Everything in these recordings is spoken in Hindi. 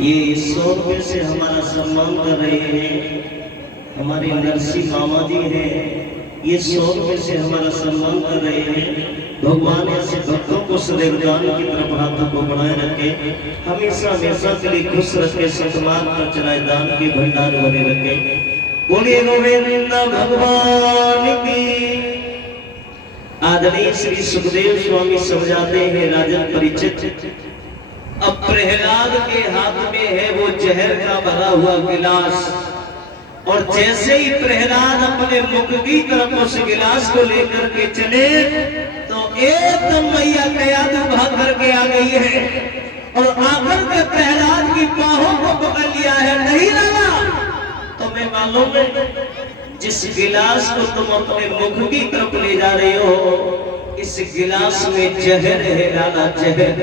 ये 100 रुपये से हमारा सम्मान कर रहे हैं, हमारे नरसी मामा जी हैं, ये 100 रुपये से हमारा सम्मान कर रहे हैं। भगवान ऐसे भक्तों को सदैव दान की तरफ हाथों को बढ़ाए रखे, हमेशा हमेशा के लिए खुश रखे, सम्मान कर चलाए, दान के भंडार भरे रखे। बोलिए गोविंद भगवान की। आदरणीय श्री सुखदेव स्वामी समझाते हैं राजन परिचित। अब प्रहलाद के हाथ में है वो जहर का भरा हुआ गिलास, और जैसे ही प्रहलाद अपने मुख की तरफ उस गिलास को लेकर के चले तो एकदम मैया कयादू भाग करके आ गई है और आकर के प्रहलाद की बाहों को पकड़ लिया है। नहीं लाला, तुम्हें मालूम है जिस गिलास को तुम अपने मुख की तरफ ले जा रहे हो, इस गिलास में जहर है लाला, जहर।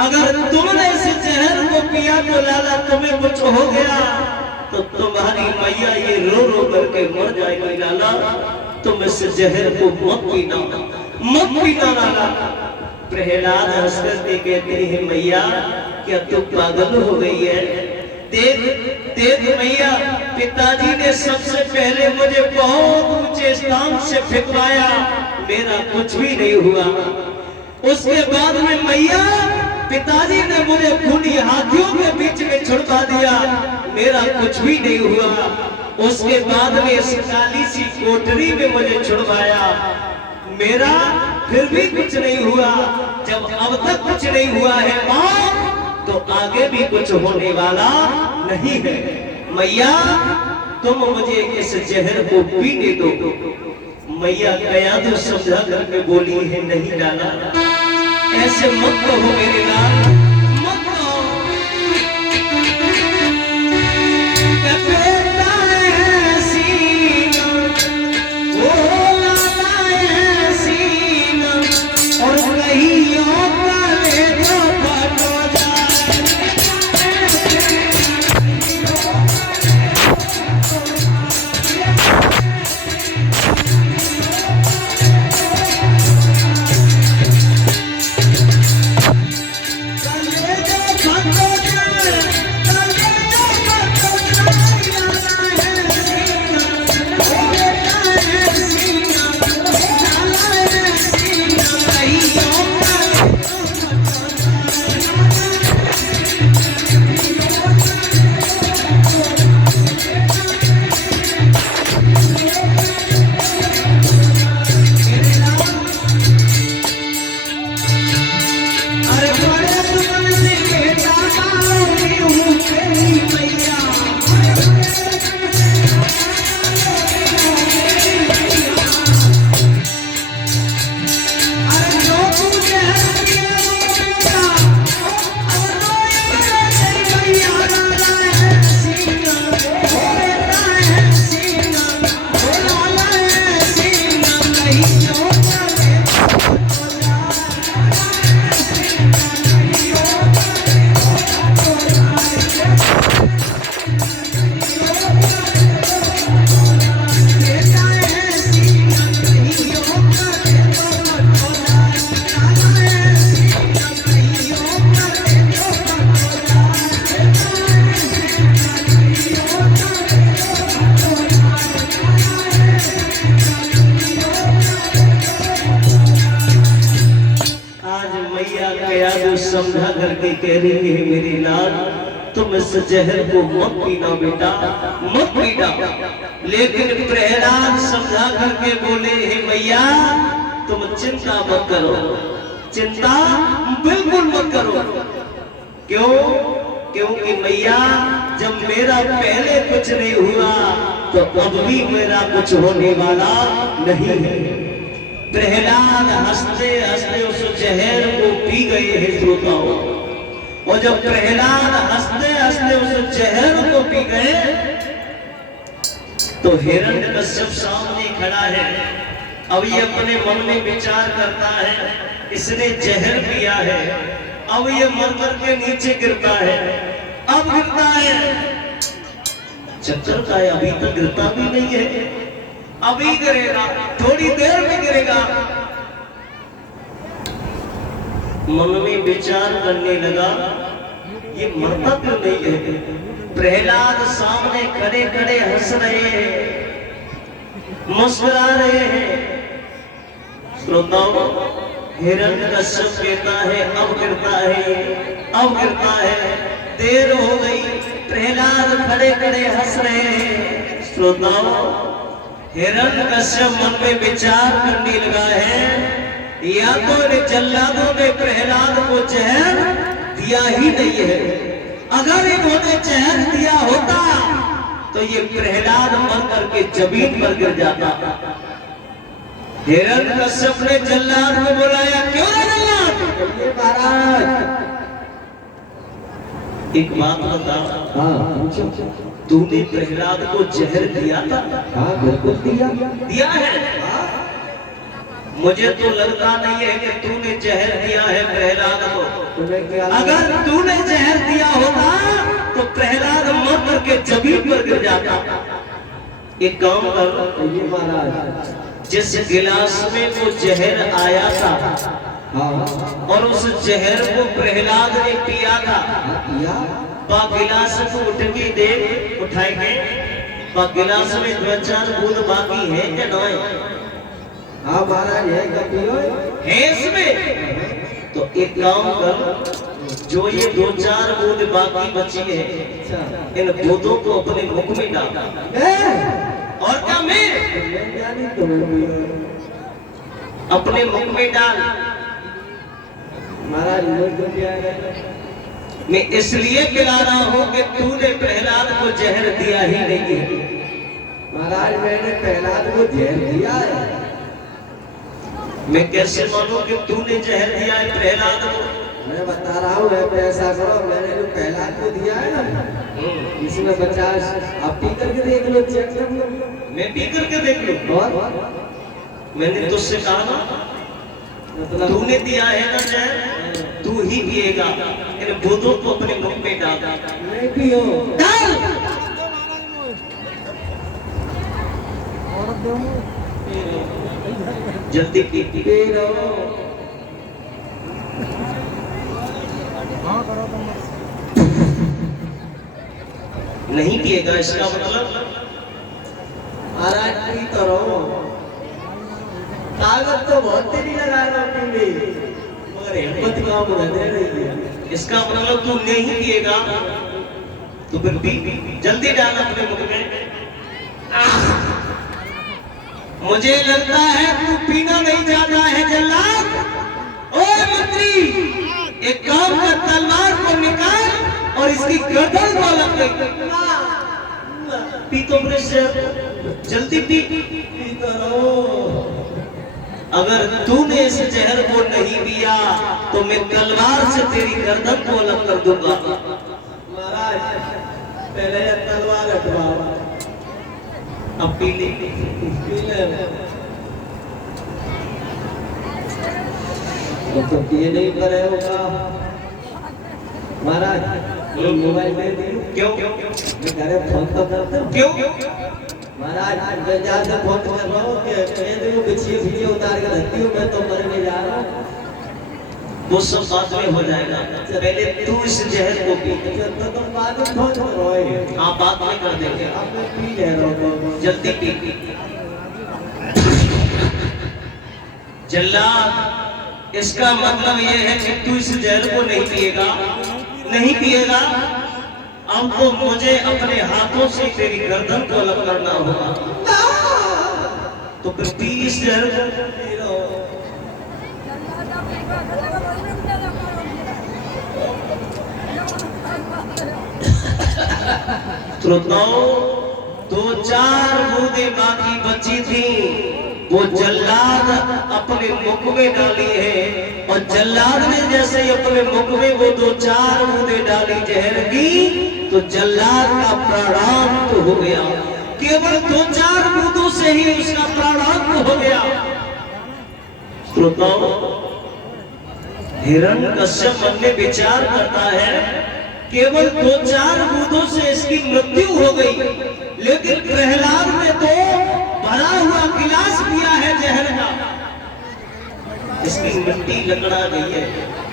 अगर तुमने इस जहर को पिया तो लाला तुम्हें कुछ हो गया तो तुम्हारी मैया ये रो रो करके मर जाएगी लाला। तुम इस जहर को मत पीना, मत पीना लाला। प्रहलाद हंस करके कहते हैं मैया क्या तू पागल हो गई है? देख देख मैया, पिताजी ने सबसे पहले मुझे बहुत ऊंचे स्थान से फेंकवाया, मेरा कुछ भी नहीं हुआ। उसके बाद में मैया पिताजी ने मुझे खूनी हाथियों के बीच में छुड़वा दिया, मेरा कुछ भी नहीं हुआ। उसके बाद में इस काली सी कोठरी में मुझे छुड़वाया, मेरा फिर भी कुछ नहीं हुआ। जब अब तक कुछ नहीं हुआ है मां, तो आगे भी कुछ होने वाला नहीं है। मैया तुम मुझे इस जहर को पीने दो। मैया कयादू समझा करके बोली है नहीं लाला, ऐसे मत कहो मेरे लाल, मत कहो। बेटा है सीना, ओ लाला है सीना, और कहियों का ले तो फटो जाए। समझा करके कह रही है मेरी लाल, तुम इस जहर को मत पीना बेटा, मत पीना। लेकिन प्रहलाद समझा करके बोले हे मैया तुम चिंता मत करो, चिंता बिल्कुल मत करो। क्यों? क्योंकि मैया जब मेरा पहले कुछ नहीं हुआ तो अब भी मेरा कुछ होने वाला नहीं है। प्रहलाद हंसते हंसते उस जहर को पी गए हैं श्रोताओं, और जब प्रहलाद हंसते हंसते उस जहर को पी गए तो हिरण्यकश्यप सामने खड़ा है। अब ये अपने मन में विचार करता है, इसने जहर पिया है, अब ये मर मर के नीचे गिरता है, अब गिरता है, चक्कर का है, अभी तक गिरता भी नहीं है, अभी गिरेगा, थोड़ी देर में गिरेगा। मन में विचार करने लगा, ये मरता क्यों नहीं है? प्रहलाद सामने खड़े खड़े हंस रहे हैं, मुस्कुरा रहे हैं। श्रोताओं, हिरण्यकश्यप कहता है अब गिरता है, अब गिरता है, देर हो गई। प्रहलाद खड़े खड़े हंस रहे हैं। श्रोताओं, हिरण्यकश्यप मन में विचार करने लगा है, या तो इन जल्लादों ने प्रहलाद को जहर दिया ही नहीं है। अगर इन्होंने जहर दिया होता तो ये प्रहलाद मर करके जमीन पर गिर जाता। हिरण्यकश्यप ने जल्लाद को बुलाया, क्यों रे जल्लाद? महाराज एक बात बता। हाँ, तूने प्रहलाद को जहर दिया था? हाँ बिल्कुल दिया है। मुझे तो लगता नहीं है कि तूने जहर दिया है प्रहलाद को। अगर तूने जहर दिया होता तो प्रहलाद मर करके जमीन पर गिर जाता। एक काम कर, ये महाराज जिस गिलास में वो जहर आया था और उस जहर को प्रहलाद ने पिया था, गिलास को उठ के दे, उठाएंगे गिलास में 2-4 बूंद बाकी है क्या? नहीं। हाँ महाराज है इसमें। तो एक काम कर, जो ये 2-4 बूंद बाकी बची है, इन बूंदों को अपने मुख में डाल। और क्या? मैं अपने मुख में डाल। महाराज मैं इसलिए पिला रहा हूँ कि तूने प्रहलाद को जहर दिया ही नहीं है। महाराज मैंने प्रहलाद को जहर दिया है। मैं कैसे मानूं कि तूने जहर दिया है प्रहलाद को? मैं बता रहा हूँ, ऐसा करो, मैंने जो प्रहलाद को दिया है ना, इसमें 50 आप पी करके देख लो, चेक कर लो। मैं पी करके देख लूं? और मैंने तुझसे कहा ना, तूने दिया है ना जहर, तू ही पिएगा। इन बूंदों को अपने मुख में डाल। मैं पियो डाल। जल्दी पी लो। नहीं पिएगा इसका मतलब? महाराज पी तो रहो, ताकत तो बहुत तेरी लगा रहा पीने, मगर हिम्मत काम रहने रही है। इसका मतलब तू नहीं पिएगा तो फिर पी, जल्दी डाल अपने मुख में। मुझे लगता है तू पीना नहीं चाहता है जल्लाद। ओ मंत्री, एक काम कर, तलवार को निकाल और इसकी गर्दन को लग गई। पी तो जल्दी पी। अगर तूने इस जहर को नहीं पिया तो मैं तलवार से तेरी गर्दन को अलग कर दूंगा। महाराज पहले तलवार हटवाओ, अब पी ले। तो ये नहीं करे होगा महाराज। मोबाइल दे दी क्यों? मैं घर फोन तो करता हूँ। क्यों महाराज? मैं ज्यादा फोन कर रहा हूँ कि देखो पीछे उतार के रखती हूँ, मैं तो मरने जा रहा हूँ। वो सब बाद में हो जाएगा, पहले तू इस जहर को पी। तो बाद में फोन करो। हाँ बाद में कर देंगे। अब मैं पी ले रहा हूँ, जल्दी पी। जल्लाद, इसका मतलब ये है कि तू इस जहर को नहीं पिएगा, नहीं पिएगा। अब तो मुझे अपने हाथों से तेरी गर्दन को अलग करना होगा। तो फिर पी इस जहर को। श्रोताओं, 2-4 बूंदें बाकी बची थी, वो जल्लाद अपने मुख में डाली है। और जल्लाद ने जैसे ही अपने मुख में वो 2-4 बूंदें डाली जहर की, तो जल्लाद का प्राणांत हो गया। केवल 2-4 बूंदों से ही उसका प्राणांत हो गया। श्रोताओं, हिरण्यकश्यप मन में विचार करता है, केवल 2-4 बूंदों से इसकी मृत्यु हो गई, लेकिन प्रहलाद ने तो भरा हुआ गिलास पिया है जहर का। इसकी मिट्टी लकड़ा गई है।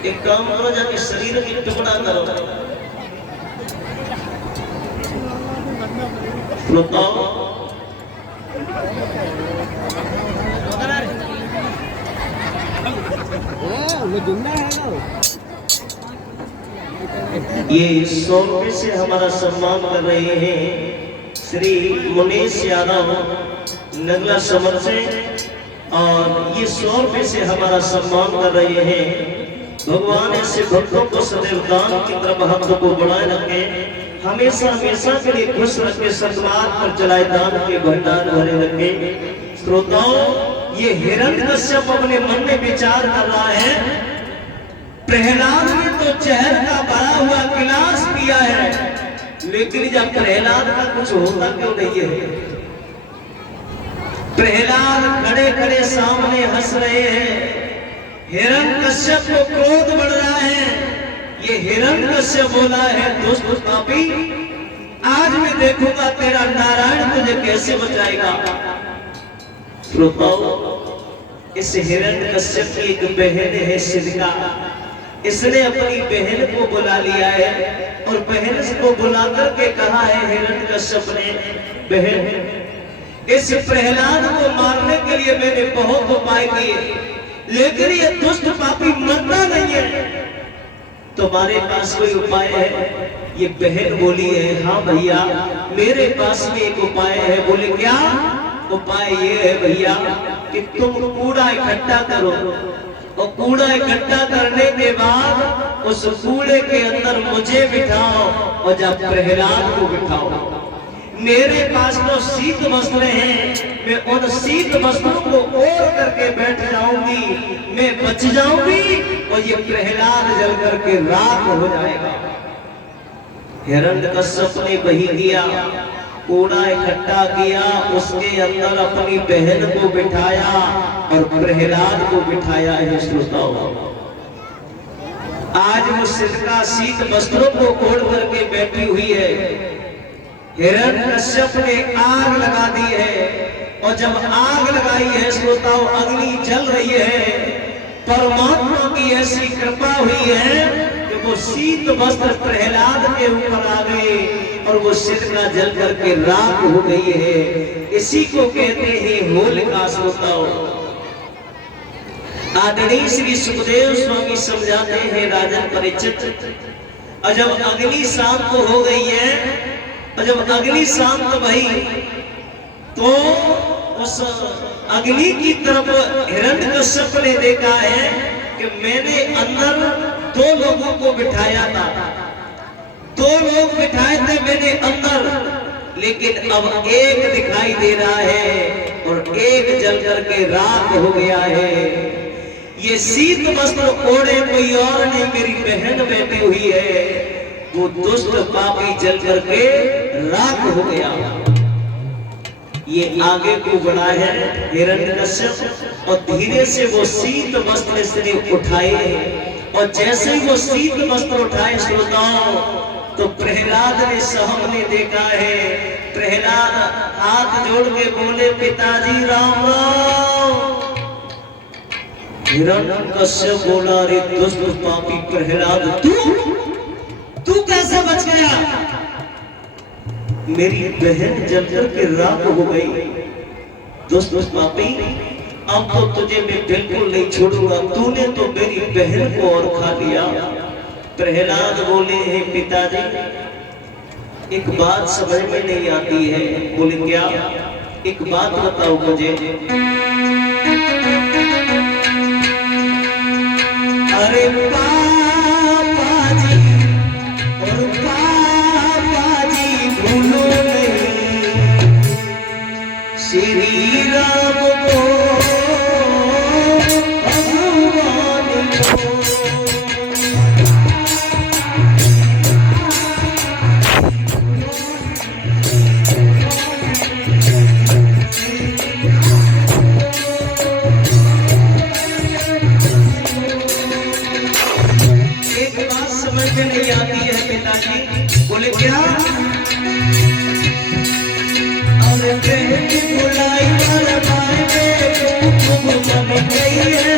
एक काम करो, जाके शरीर की टुकड़ा करो। बताओ ये 100 रुपये से हमारा सम्मान कर रहे हैं श्री मुनीश यादव नगला समर से, और ये 100 रुपये से हमारा सम्मान कर रहे हैं। भगवान ऐसे भक्तों को सदैव दान की तरफ हाथों को बढ़ाए रखे, हमेशा हमेशा के लिए खुश रखे, सतमार्ग पर चलाए, दान के भंडार भरे रखे। श्रोताओं, ये हिरण्यकश्यप अपने मन में विचार कर रहा है, प्रहलाद ने तो जहर का भरा हुआ गिलास पिया है, लेकिन जब प्रहलाद का कुछ होता क्यों नहीं है? प्रहलाद खड़े खड़े सामने हंस रहे हैं। हिरण्यकश्यप को क्रोध बढ़ रहा है। ये हिरण्यकश्यप बोला है, दुष्ट पापी, आज मैं देखूंगा तेरा नारायण तुझे कैसे बचाएगा। श्रोताओ, इस हिरण्यकश्यप की एक बहन है सिद्धिका, इसने अपनी बहन को बुला लिया है और बहन को बुला करके कहा है हिरण्यकश्यप ने, बहन इस प्रहलाद को मारने के लिए मैंने बहुत उपाय किए, लेकिन ये दुष्ट पापी मरता नहीं है, तुम्हारे पास कोई उपाय है? ये बहन बोली है, हाँ भैया मेरे पास में एक उपाय है। बोले क्या उपाय? ये है भैया कि तुम कूड़ा इकट्ठा करो, और कूड़ा इकट्ठा करने के बाद उस कूड़े के अंदर मुझे बिठाओ और जब प्रहलाद को बिठाओ। मेरे पास तो शीत वस्त्र हैं, मैं उन शीत वस्त्रों को ओढ़ करके बैठ जाऊंगी, मैं बच जाऊंगी और ये प्रहलाद जल करके राख हो जाएगा। हिरण्यकश्यप ने वही किया, कूड़ा इकट्ठा किया, उसके अंदर अपनी बहन को बिठाया और प्रहलाद को बिठाया है। श्रोताओं, आज वो सिद्धिका शीत वस्त्रों को ओढ़ करके बैठी हुई है। हिरण्यकश्यप ने आग लगा दी है, और जब आग लगाई है श्रोताओं, अग्नि जल रही है। परमात्मा की ऐसी कृपा हुई है कि वो शीत वस्त्र प्रहलाद के ऊपर आ गए और वो सिद्धिका जल करके राख हो गई है। इसी को कहते हैं होलिका। श्रोताओं, आदरणीय श्री सुखदेव स्वामी समझाते हैं राजन परीक्षित, और जब अग्नि शांत हो गई है, और जब अग्नि शांत भई तो उस अग्नि की तरफ हिरण्यकश्यप ने देखा है कि मैंने अंदर 2 लोगों को बिठाया था, 2 लोग बिठाए थे मैंने अंदर, लेकिन अब एक दिखाई दे रहा है और एक जल करके राख हो गया है। ये शीत वस्त्र ओढ़े कोई और नहीं, मेरी बहन बैठी हुई है, वो दुष्ट पापी जल करके राख हो गया। ये आगे को बढ़ा है हिरण्यकश्यप, और धीरे से वो शीत वस्त्र इसने उठाए, और जैसे ही वो शीत वस्त्र उठाए श्रोताओं, तो प्रहलाद ने सामने देखा है। प्रहलाद हाथ जोड़ के बोले, पिताजी राम राम। हिरण्यकश्यप बोला, रे दुष्ट पापी प्रहलाद, तू कैसे बच गया? मेरी बहन जल करके राख हो गई। दुष्ट पापी, अब तो तुझे मैं बिल्कुल नहीं छोड़ूंगा, तूने तो मेरी बहन को और खा लिया। प्रहलाद बोले, हे पिताजी एक बात समझ में नहीं आती है। बोले क्या? एक बात बताओ मुझे। अरे पापा जी, और पापा जी भूलो नहीं श्री राम को, भगवान को। बोले क्या? अरे बहन बुलाई वाला भाई में खूब मन गई है,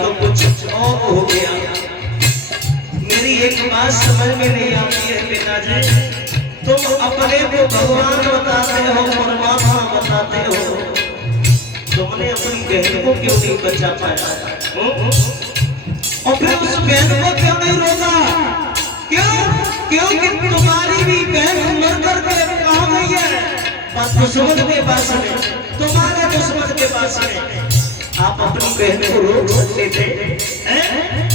तो कुछ और हो गया। मेरी एक बात समझ में नहीं आती है पिताजी, तुम अपने को भगवान बताते हो, परमात्मा बताते हो, तुमने अपनी बहन को क्यों नहीं बचा पाया? और फिर उस बहन को क्यों नहीं रोका? क्यों? क्योंकि तुम्हारी भी बहन मर कर के कहाँ गई है? बस दुश्मन के पास में, तुम्हारे दुश्मन के पास में। आप अपनी बहन को रोक सकते थे,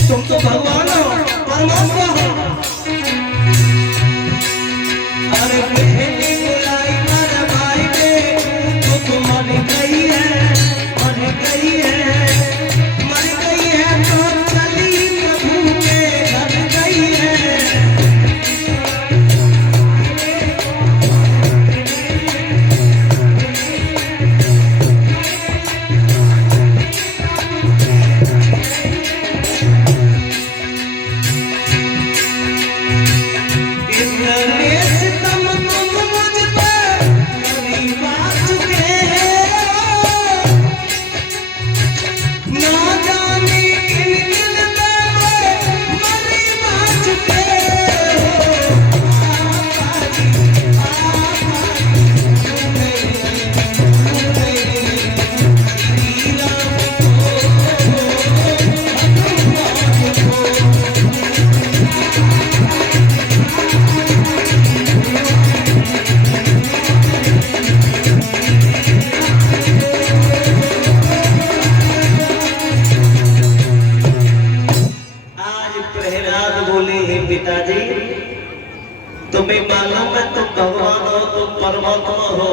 तुम तो भगवान हो, परमात्मा हो। अरे बहनी बुलाई मेरे भाई ने, तो मर गई है, मर गई है, मर गई है तो चली प्रभु के घर गई है। पिताजी तुम्हें मालूम है तुम भगवान हो, तुम परमात्मा हो,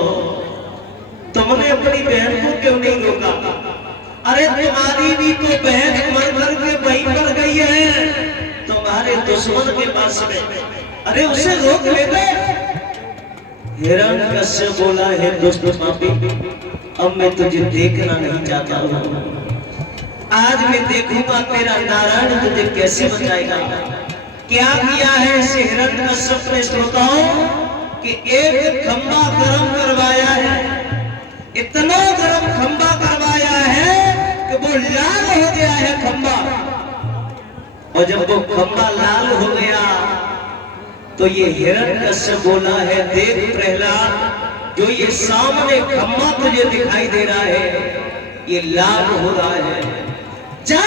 तुमने अपनी बहन को क्यों नहीं रोका? अरे तुम्हारी भी तो बहन मर कर के वहीं पर गई है, तुम्हारे दुश्मन के पास में। अरे उसे रोक लेते। हिरण्यकश्यप बोला, है दुष्ट पापी, अब मैं तुझे देखना नहीं चाहता हूँ। आज मैं देखूंगा तेरा नारायण तुझे कैसे बचाएगा। क्या किया है इस हिरण्यकश्यप ने श्रोताओं कि एक खंबा गर्म करवाया है, इतना गर्म खंबा करवाया है कि वो लाल हो गया है खंबा। और जब वो खंबा लाल हो गया तो ये हिरण्यकश्यप बोला है, देख प्रहलाद, जो ये सामने खंबा तुझे दिखाई दे रहा है ये लाल हो रहा है, जा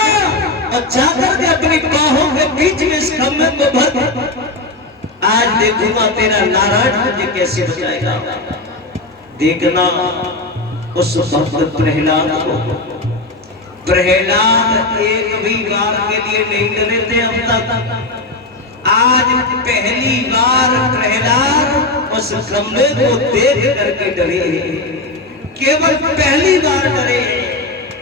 और जाकर के अपनी बाहों के बीच में इस खंबे को भर। आज देखूंगा तेरा नारायण तुझे कैसे बचाएगा। देखना उस भक्त प्रहलाद को। प्रहलाद एक भी बार के लिए नहीं डरे थे अब तक। आज पहली बार प्रहलाद उस खंबे को देख करके डरे, केवल पहली बार डरे।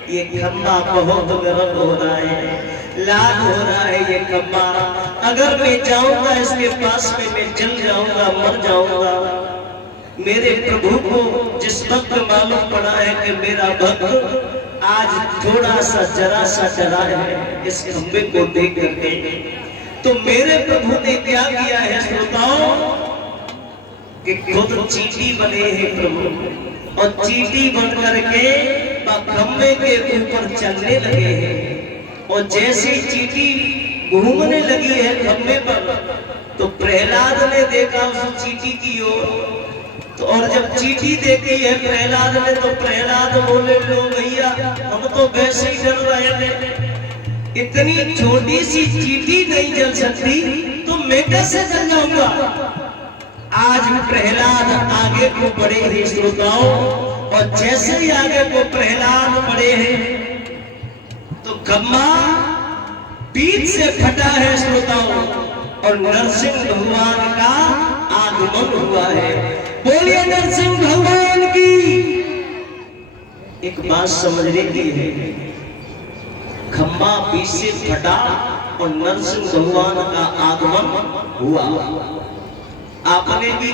ये खंबा बहुत गर्म हो रहा है, लाल हो रहा है ये खंबा, अगर मैं जाऊंगा इसके पास में मैं जल जाऊंगा, मर जाऊंगा। मेरे प्रभु को जिस वक्त मालूम पड़ा है कि मेरा भक्त आज थोड़ा सा जरा सा डरा है इस खंबे को देख करके, तो मेरे प्रभु ने क्या किया है श्रोताओं कि खुद चींटी बने हैं प्रभु, और चींटी बन करके खंबे के ऊपर चलने लगे हैं। और जैसे चींटी घूमने लगी है खंबे पर, तो प्रहलाद ने देखा उस चींटी की ओर, तो और जब चींटी देखी है प्रहलाद ने, तो प्रहलाद बोले, लो भैया हम तो वैसे ही डर रहे थे, इतनी छोटी सी चींटी नहीं जल सकती तो मैं कैसे जल जाऊंगा। आज प्रहलाद आगे को बढ़े हैं श्रोताओं, और जैसे ही आगे को प्रहलाद बढ़े हैं तो खंबा बीच से फटा है श्रोताओं, और नरसिंह भगवान का आगमन हुआ है। बोलिए नरसिंह भगवान की। एक बात समझने की है, खंबा बीच से फटा और नरसिंह भगवान का आगमन हुआ। आपने भी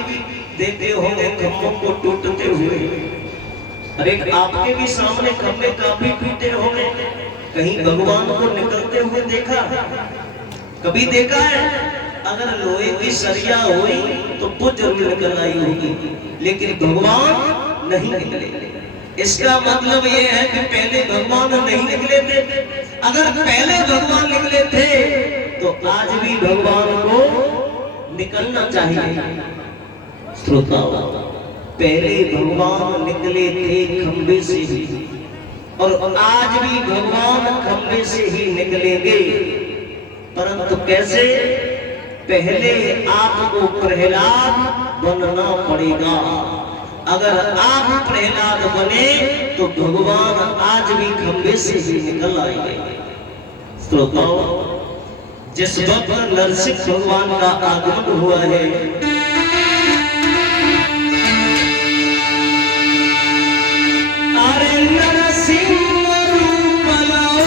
देखे होंगे खंभों को टूटते हुए, अरे आपके भी सामने खंभे काफी टूटे होंगे, कहीं भगवान को निकलते हुए देखा? कभी देखा है? अगर लोहे की सरिया हुई तो वो जरूर निकल आई होगी, लेकिन भगवान नहीं निकले। इसका मतलब ये है कि पहले भगवान नहीं निकले थे, अगर पहले भगवान निकले थे तो आज भी भगवान को निकलना चाहिए। श्रोताओ, पहले भगवान निकले थे खंबे से ही और आज भी भगवान खंबे से ही निकलेंगे, परंतु कैसे? पहले आपको प्रहलाद बनना पड़ेगा। अगर आप प्रहलाद बने तो भगवान आज भी खंबे से ही निकल आएंगे। श्रोताओ, जिस वक्त नरसिंह भगवान का आगमन हुआ है, अरे नरसिंह रूप लाओ